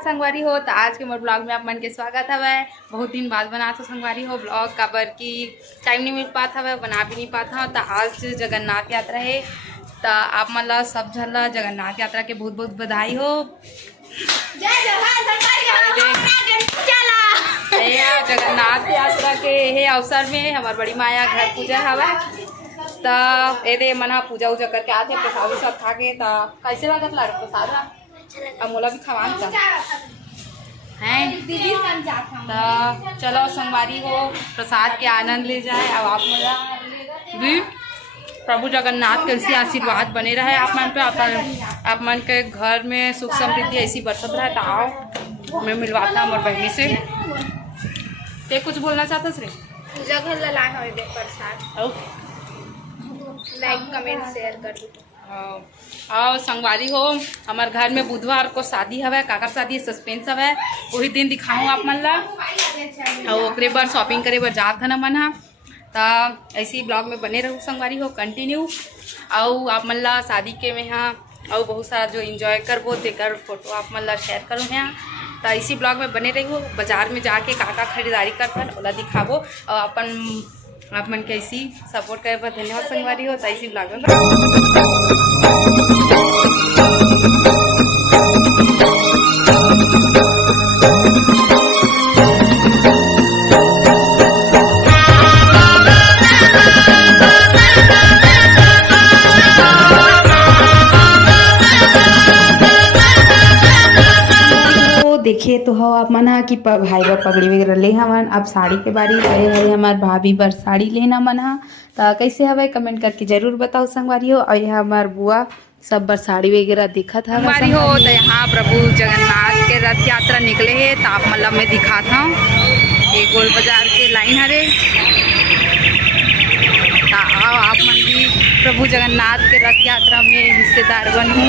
संगवारी हो। तो आज के मोर ब्लॉग में आप मन के स्वागत हवे। बहुत दिन बाद बना तो संगवारी हो ब्लॉग काबर की टाइम नहीं मिल पाता हवे, बना भी नहीं पाता। तो आज जगन्नाथ यात्रा है, तो आप मन ला सब झन ला जगन्नाथ यात्रा के बहुत बहुत बधाई हो। जगन्नाथ यात्रा के हे अवसर में हमार बड़ी माया घर पूजा हवा, तो ये मन पूजा उजा करके आते प्रसाद सब खा के। तो कैसे लागत ला प्रसाद? अब मोला भी खवान सा हैं। तो चलो संगवारी हो प्रसाद के आनंद ले जाए। अब आप मोला भी प्रभु जगन्नाथ के ऐसी आशीर्वाद बने रहे आप मन पे, आप मन के घर में सुख समृद्धि ऐसी बरसत रहे। तो आओ मैं मिलवाता हूँ बहनी से। ते कुछ बोलना चाहता श्री? पूजा घर ला लाए हो प्रसाद, लाइक कमेंट शेयर कर दो। आओ संगवारी हो, हमारे घर में बुधवार को शादी हवे। काकर शादी सस्पेंस हवे, वही दिन दिखाऊँ आप मन ला। और ओकरे बार शॉपिंग करे बार जात हन मन हा। तो ऐसी ब्लॉग में बने रहूँ संगवारी हो कंटिन्यू। और आप मन ला शादी के में हाँ और बहुत सारा जो इंजॉय करबो तेकर फोटो आप मन ला शेयर करूँ यहाँ। तो इसी ब्लॉग में बने रहियो। बाजार में जाके काका खरीदारी करथन ओला दिखाबो। और अपन आप मन के ऐसी सपोर्ट करे पर धन्यवाद संगवारी हो। तो ऐसी ब्लॉग में देखिए तो हो आप मन कि भाई बर पगड़ी वगैरह ले हमन। अब साड़ी के बारी है, हमार भाभी बर साड़ी लेना मन हा। तो कैसे हवे कमेंट करके जरूर बताओ संगवारी हो। और यह हमार बुआ सब बर साड़ी वगैरह दिखत है संगवारी हो। तो यहाँ प्रभु जगन्नाथ के रथ यात्रा निकले है। तो आप मतलब मैं दिखाता हूँ ये गोल बाजार के लाइन हरे। तो आओ आप मन भी प्रभु जगन्नाथ के रथ यात्रा में हिस्सेदार बनूँ।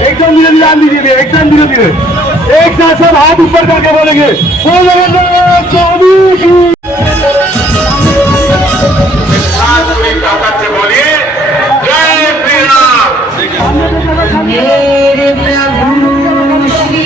एकदम धीरे धीरे दीजिए, एकदम धीरे धीरे एक साथ सब हाथ ऊपर करके बोलेंगे ताकत से बोलिए जय श्री राम। मेरे प्रभु श्री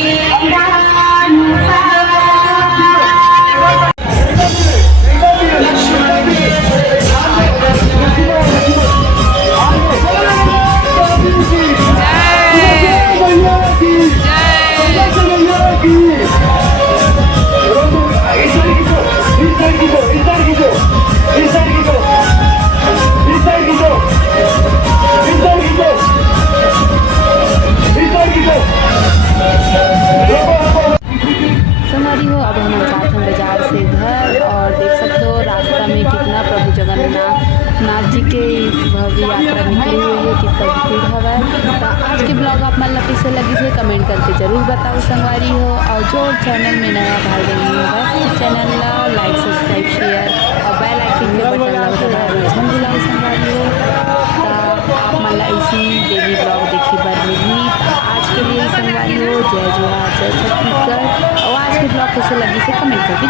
आज के ब्लॉग आप मन कैसे लगी थे कमेंट करके जरूर बताओ संगवारी हो। और जो चैनल में नया भाई बहन होगा चैनल ला लाइक सब्सक्राइब शेयर और बेल आइकन के बटन ला दबाना मत भुलाओ संगवारी हो। तो आप मन ऐसी डेली ब्लॉग देखी बर मिली। आज के लिए संगवारी हो जय जोहार जय छत्तीसगढ़। और आज के ब्लॉग कैसे लगी से कमेंट करके